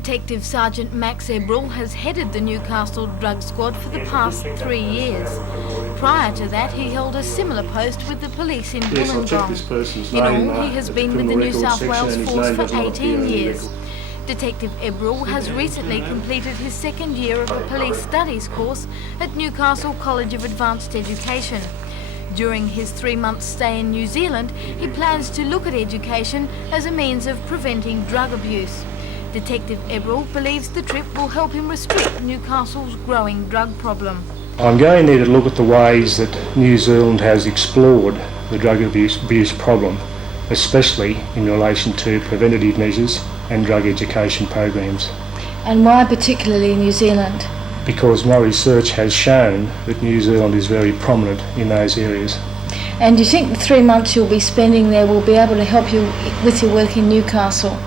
Detective Sergeant Max Ebrel has headed the Newcastle Drug Squad for the past 3 years. Prior to that, he held a similar post with the police in Wollongong. In all, he has been with the New South Wales Force for 18 years. Detective Ebrel has recently completed his second year of a police studies course at Newcastle College of Advanced Education. During his 3-month stay in New Zealand, he plans to look at education as a means of preventing drug abuse. Detective Ebrel believes the trip will help him restrict Newcastle's growing drug problem. I'm going there to look at the ways that New Zealand has explored the drug abuse problem, especially in relation to preventative measures and drug education programs. And why particularly New Zealand? Because my research has shown that New Zealand is very prominent in those areas. And do you think the 3 months you'll be spending there will be able to help you with your work in Newcastle?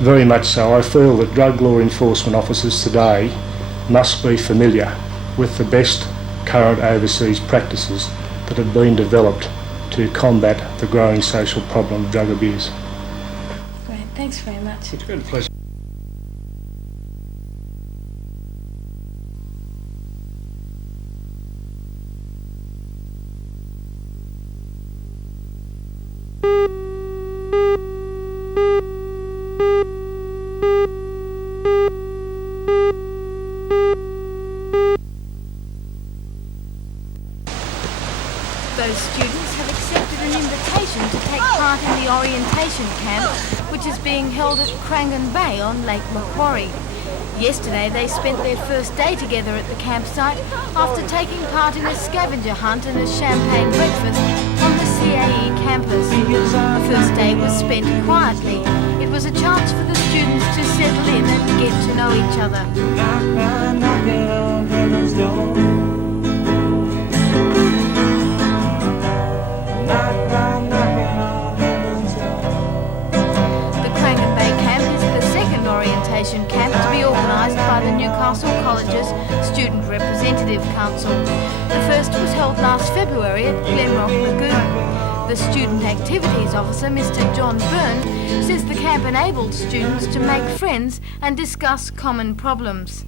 Very much so. I feel that drug law enforcement officers today must be familiar with the best current overseas practices that have been developed to combat the growing social problem of drug abuse. Great, thanks very much. It's been a pleasure. Those students have accepted an invitation to take part in the orientation camp, which is being held at Crangan Bay on Lake Macquarie. Yesterday they spent their first day together at the campsite after taking part in a scavenger hunt and a champagne breakfast on the CAE campus. The first day was spent quietly. It was a chance for the students to settle in and get to know each other. Camp to be organised by the Newcastle College's Student Representative Council. The first was held last February at Glenrock Lagoon. The Student Activities Officer, Mr. John Byrne, says the camp enabled students to make friends and discuss common problems.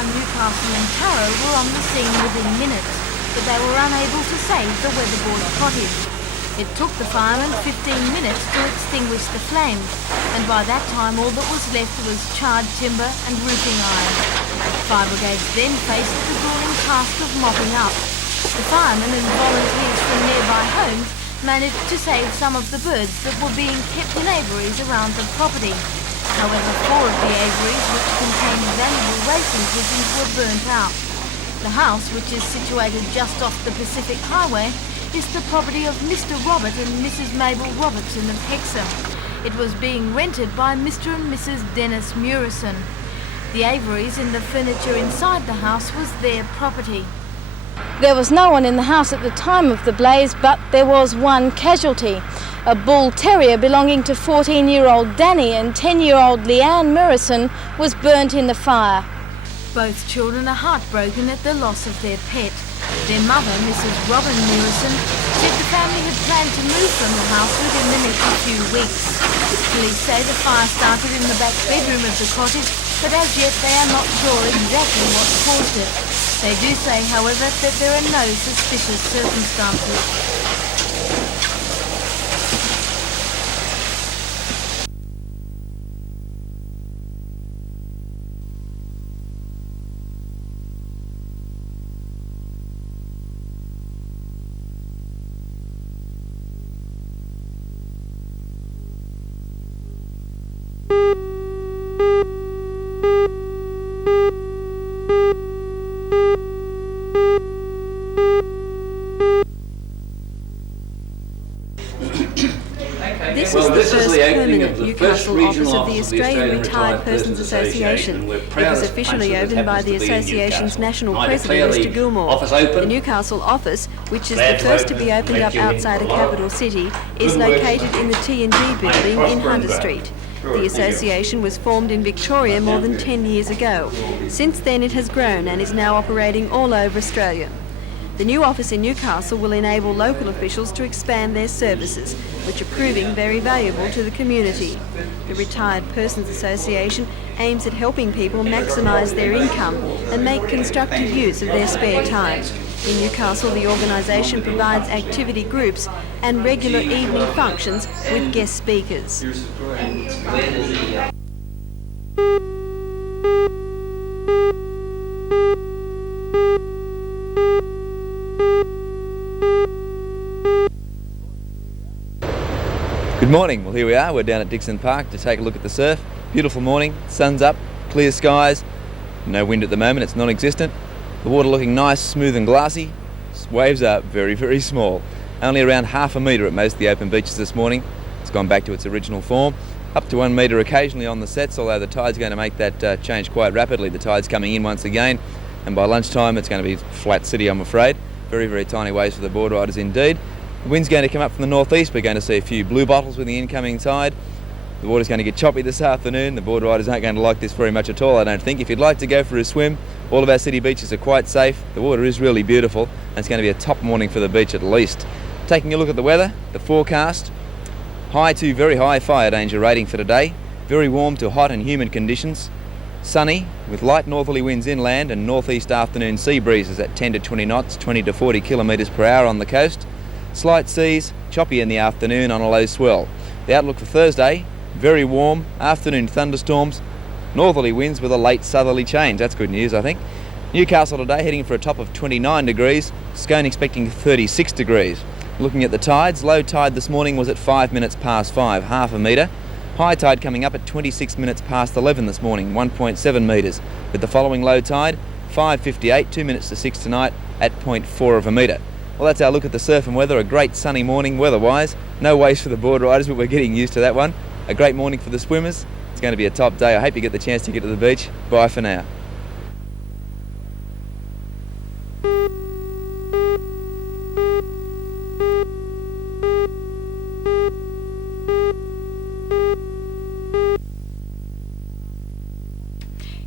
Newcastle and Tarot were on the scene within minutes, but they were unable to save the weatherboard cottage. It took the firemen 15 minutes to extinguish the flames, and by that time all that was left was charred timber and roofing iron. Fire brigades then faced the grueling task of mopping up. The firemen and volunteers from nearby homes managed to save some of the birds that were being kept in aviaries around the property. However, 4 of the aviaries, which contained valuable racing pigeons, were burnt out. The house, which is situated just off the Pacific Highway, is the property of Mr. Robert and Mrs. Mabel Robertson of Hexham. It was being rented by Mr. and Mrs. Dennis Murison. The aviaries and the furniture inside the house was their property. There was no one in the house at the time of the blaze, but there was one casualty. A bull terrier belonging to 14-year-old Danny and 10-year-old Leanne Murrison was burnt in the fire. Both children are heartbroken at the loss of their pet. Their mother, Mrs. Robin Murrison, said the family had planned to move from the house within the next few weeks. Police say the fire started in the back bedroom of the cottage, but as yet they are not sure exactly what caused it. They do say, however, that there are no suspicious circumstances. This is the first permanent Newcastle office of the Australian Retired Persons Association. It was officially opened by the association's national president, Mr. Gilmore. The Newcastle office, which is the first to be opened up outside a capital city, is located in the T&G building in Hunter Street. The association was formed in Victoria more than 10 years ago. Since then it has grown and is now operating all over Australia. The new office in Newcastle will enable local officials to expand their services, which are proving very valuable to the community. The Retired Persons Association aims at helping people maximise their income and make constructive use of their spare time. In Newcastle, the organisation provides activity groups and regular evening functions with guest speakers. Good morning. Well, here we are. We're down at Dixon Park to take a look at the surf. Beautiful morning, sun's up, clear skies, no wind at the moment, it's non-existent. The water looking nice, smooth and glassy. Waves are very, very small. Only around half a metre at most of the open beaches this morning. It's gone back to its original form. Up to 1 metre occasionally on the sets, although the tide's going to make that change quite rapidly. The tide's coming in once again, and by lunchtime it's going to be flat city, I'm afraid. Very, very tiny waves for the board riders indeed. The wind's going to come up from the northeast. We're going to see a few blue bottles with the incoming tide. The water's going to get choppy this afternoon. The board riders aren't going to like this very much at all, I don't think. If you'd like to go for a swim, all of our city beaches are quite safe. The water is really beautiful, and it's going to be a top morning for the beach at least. Taking a look at the weather, the forecast, high to very high fire danger rating for today. Very warm to hot and humid conditions. Sunny, with light northerly winds inland and northeast afternoon sea breezes at 10 to 20 knots, 20 to 40 kilometres per hour on the coast. Slight seas, choppy in the afternoon on a low swell. The outlook for Thursday, very warm, afternoon thunderstorms, northerly winds with a late southerly change. That's good news, I think. Newcastle today heading for a top of 29 degrees, Scone expecting 36 degrees. Looking at the tides, low tide this morning was at 5 minutes past 5, half a metre. High tide coming up at 26 minutes past 11 this morning, 1.7 metres. With the following low tide, 5:58, 2 minutes to 6 tonight at 0.4 of a metre. Well, that's our look at the surf and weather. A great sunny morning weather-wise. No waves for the board riders, but we're getting used to that one. A great morning for the swimmers. It's going to be a top day. I hope you get the chance to get to the beach. Bye for now.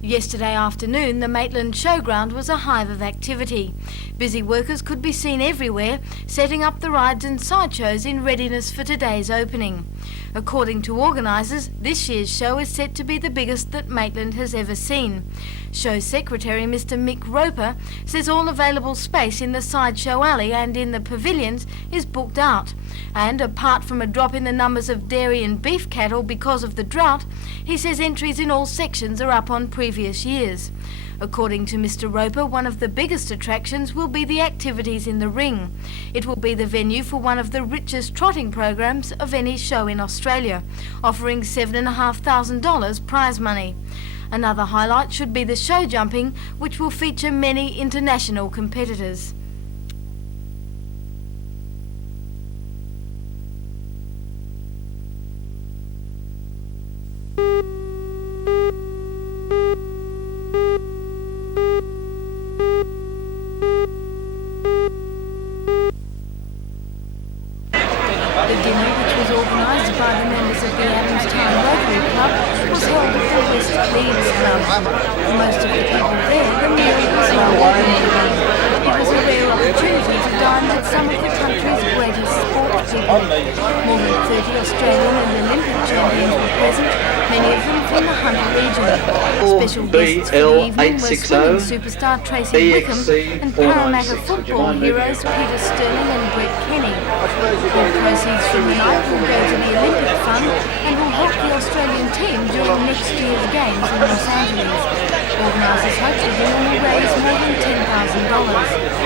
Yesterday afternoon, the Maitland Showground was a hive of activity. Busy workers could be seen everywhere, setting up the rides and sideshows in readiness for today's opening. According to organisers, this year's show is set to be the biggest that Maitland has ever seen. Show Secretary Mr. Mick Roper says all available space in the sideshow alley and in the pavilions is booked out. And apart from a drop in the numbers of dairy and beef cattle because of the drought, he says entries in all sections are up on previous years. According to Mr. Roper, one of the biggest attractions will be the activities in the ring. It will be the venue for one of the richest trotting programs of any show in Australia, offering $7,500 prize money. Another highlight should be the show jumping, which will feature many international competitors. most of the people there, the meal was not ordinary. It was a rare opportunity to dine with some of the country's greatest sports people. More than 30 Australian and Olympic champions were present, many of them from the Hunter region. Special guests for the evening were swimming superstar Tracy Wickham and Parramatta football heroes Peter Sterling and Brett Kenny. All proceeds from the night will go to the Olympic Fund and will help the Australian team during next year's Games in Los Angeles. Organisers hope the dinner will raise more than $10,000.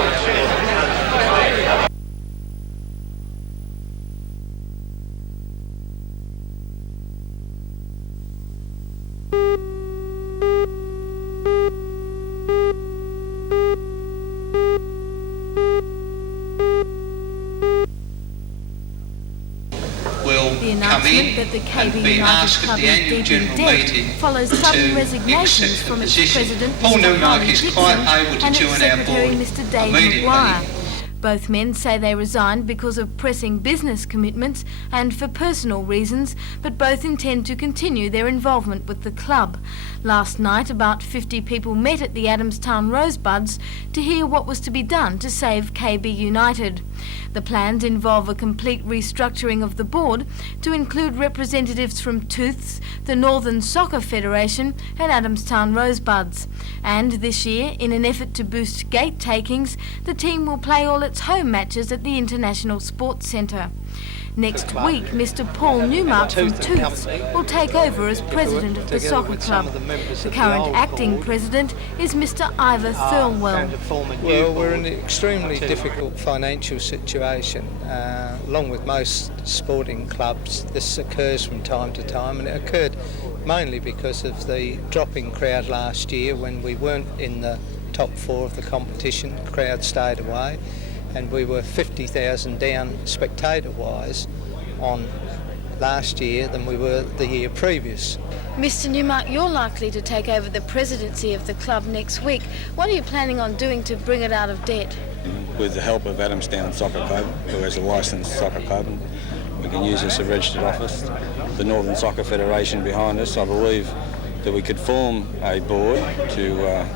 The announcement that the KB United Club is deep in debt follows sudden resignations from its president, Mr. Harley Dixon, and its secretary, Mr. Dave Maguire. Both men say they resigned because of pressing business commitments and for personal reasons, but both intend to continue their involvement with the club. Last night, about 50 people met at the Adamstown Rosebuds to hear what was to be done to save KB United. The plans involve a complete restructuring of the board to include representatives from Tooths, the Northern Soccer Federation and Adamstown Rosebuds. And this year, in an effort to boost gate takings, the team will play all its home matches at the International Sports Centre. Next week, Mr. Paul Newmark from Tooths will take over as president of the soccer club. The current acting president is Mr. Ivor Thirlwell. Well, we're in an extremely difficult financial situation. Along with most sporting clubs, this occurs from time to time, and it occurred mainly because of the dropping crowd last year when we weren't in the top four of the competition. The crowd stayed away, and we were 50,000 down spectator-wise on last year than we were the year previous. Mr. Newmark, you're likely to take over the presidency of the club next week. What are you planning on doing to bring it out of debt? With the help of Adamstown Soccer Club, who is a licensed soccer club, and we can use as a registered office, the Northern Soccer Federation behind us, I believe that we could form a board to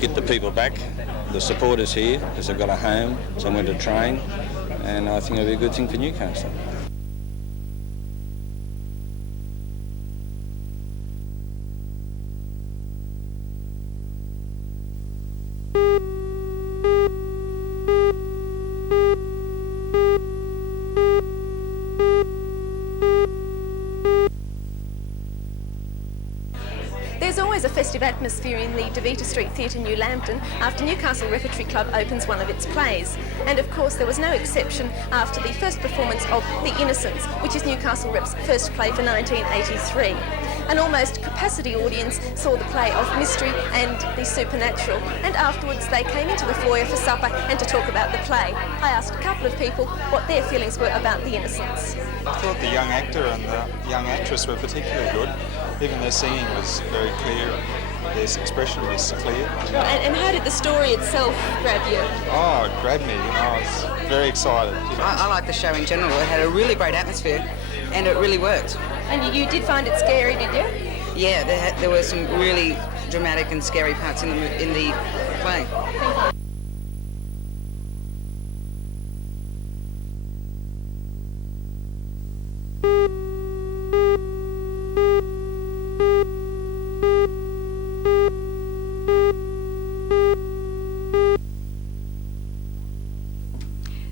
get the people back, the supporters here, because they've got a home, somewhere to train, and I think it'll be a good thing for Newcastle. There's always a festive atmosphere in the DeVita Street Theatre, New Lambton, after Newcastle Repertory Club opens one of its plays. And of course there was no exception after the first performance of The Innocents, which is Newcastle Rep's first play for 1983. An almost capacity audience saw the play of Mystery and the Supernatural, and afterwards they came into the foyer for supper and to talk about the play. I asked a couple of people what their feelings were about The Innocents. I thought the young actor and the young actress were particularly good. Even their singing was very clear, their expression was clear. And how did the story itself grab you? Oh, it grabbed me, I was very excited. I like the show in general. It had a really great atmosphere and it really worked. And you did find it scary, did you? Yeah, there were some really dramatic and scary parts in the play.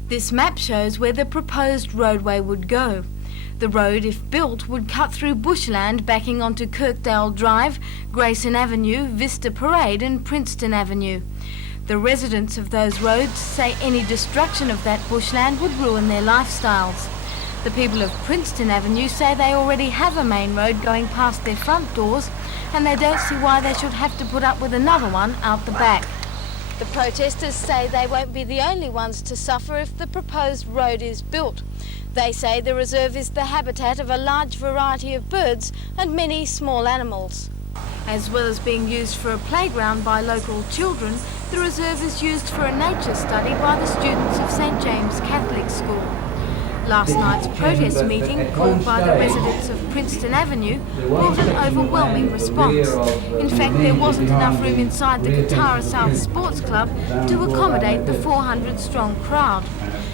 This map shows where the proposed roadway would go. The road, if built, would cut through bushland backing onto Kirkdale Drive, Grayson Avenue, Vista Parade and Princeton Avenue. The residents of those roads say any destruction of that bushland would ruin their lifestyles. The people of Princeton Avenue say they already have a main road going past their front doors and they don't see why they should have to put up with another one out the back. The protesters say they won't be the only ones to suffer if the proposed road is built. They say the reserve is the habitat of a large variety of birds and many small animals. As well as being used for a playground by local children, the reserve is used for a nature study by the students of St James Catholic School. Last night's protest meeting, called by the residents of Princeton Avenue, brought an overwhelming response. In fact, there wasn't enough room inside the Katara South Sports Club to accommodate the 400-strong crowd.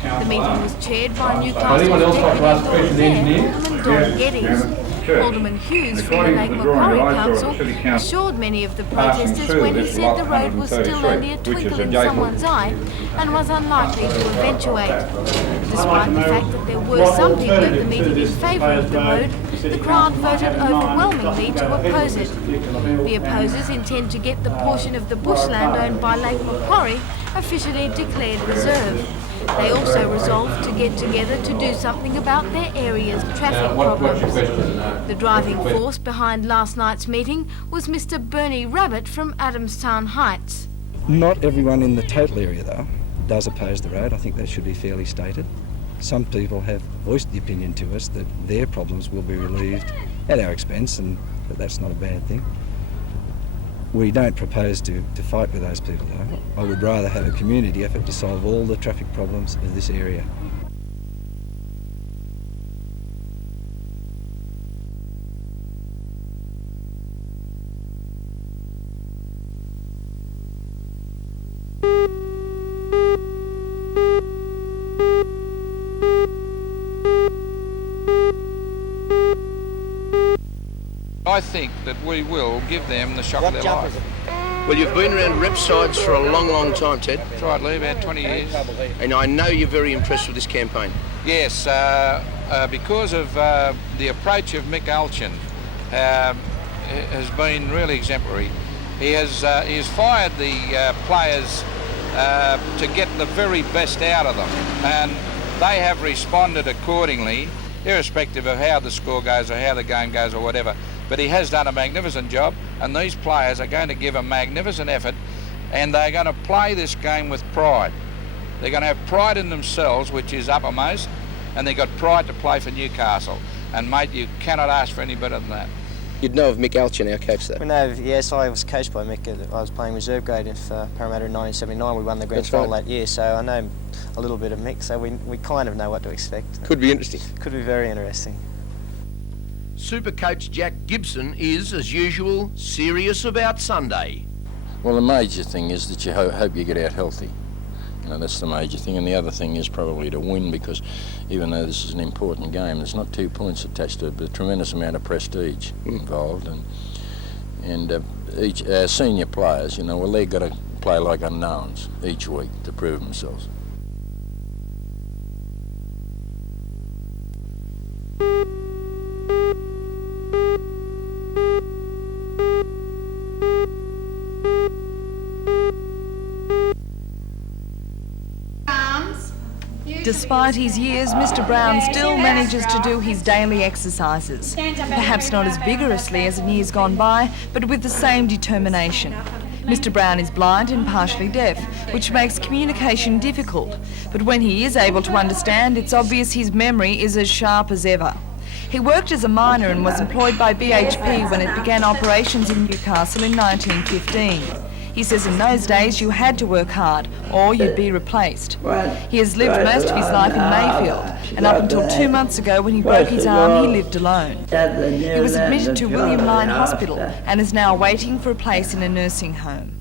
The meeting was chaired by Newcastle's Deputy Lord Mayor, Alderman Don Geddes. Alderman Hughes from the Lake Macquarie Council assured many of the protesters when he said the road was still only a twinkle in someone's eye and was unlikely to eventuate. Despite the fact that there were some people at the meeting in favour of the road, the crowd voted overwhelmingly to oppose it. The opposers intend to get the portion of the bushland owned by Lake Macquarie officially declared reserve. They also resolved to get together to do something about their area's traffic problems. The driving force behind last night's meeting was Mr. Bernie Rabbit from Adamstown Heights. Not everyone in the total area, though, does oppose the road. I think that should be fairly stated. Some people have voiced the opinion to us that their problems will be relieved at our expense, and that's not a bad thing. We don't propose to fight with those people, though. I would rather have a community effort to solve all the traffic problems of this area. I think that we will give them the shock of their life. Well, you've been around rep sides for a long, long time, Ted. That's right, Lee, about 20 years. And I know you're very impressed with this campaign. Yes, because of the approach of Mick Alchin has been really exemplary. He has fired the players to get the very best out of them, and they have responded accordingly, irrespective of how the score goes or how the game goes or whatever. But he has done a magnificent job, and these players are going to give a magnificent effort, and they're going to play this game with pride. They're going to have pride in themselves, which is uppermost, and they've got pride to play for Newcastle. And mate, you cannot ask for any better than that. You'd know of Mick Alchin, our coach, though? We know, yes, I was coached by Mick. I was playing reserve grade for Parramatta in 1979. We won the grand final that year, so I know a little bit of Mick, so we kind of know what to expect. Could be interesting. Could be very interesting. Super coach Jack Gibson is, as usual, serious about Sunday. Well, the major thing is that you hope you get out healthy. You know, that's the major thing, and the other thing is probably to win, because even though this is an important game, there's not 2 points attached to it, but a tremendous amount of prestige involved. And each senior players, you know, well, they've got to play like unknowns each week to prove themselves. Despite his years, Mr. Brown still manages to do his daily exercises. Perhaps not as vigorously as in years gone by, but with the same determination. Mr. Brown is blind and partially deaf, which makes communication difficult. But when he is able to understand, it's obvious his memory is as sharp as ever. He worked as a miner and was employed by BHP when it began operations in Newcastle in 1915. He says in those days you had to work hard or you'd be replaced. He has lived most of his life in Mayfield, and up until 2 months ago when he broke his arm, he lived alone. He was admitted to William Lyne Hospital and is now waiting for a place in a nursing home.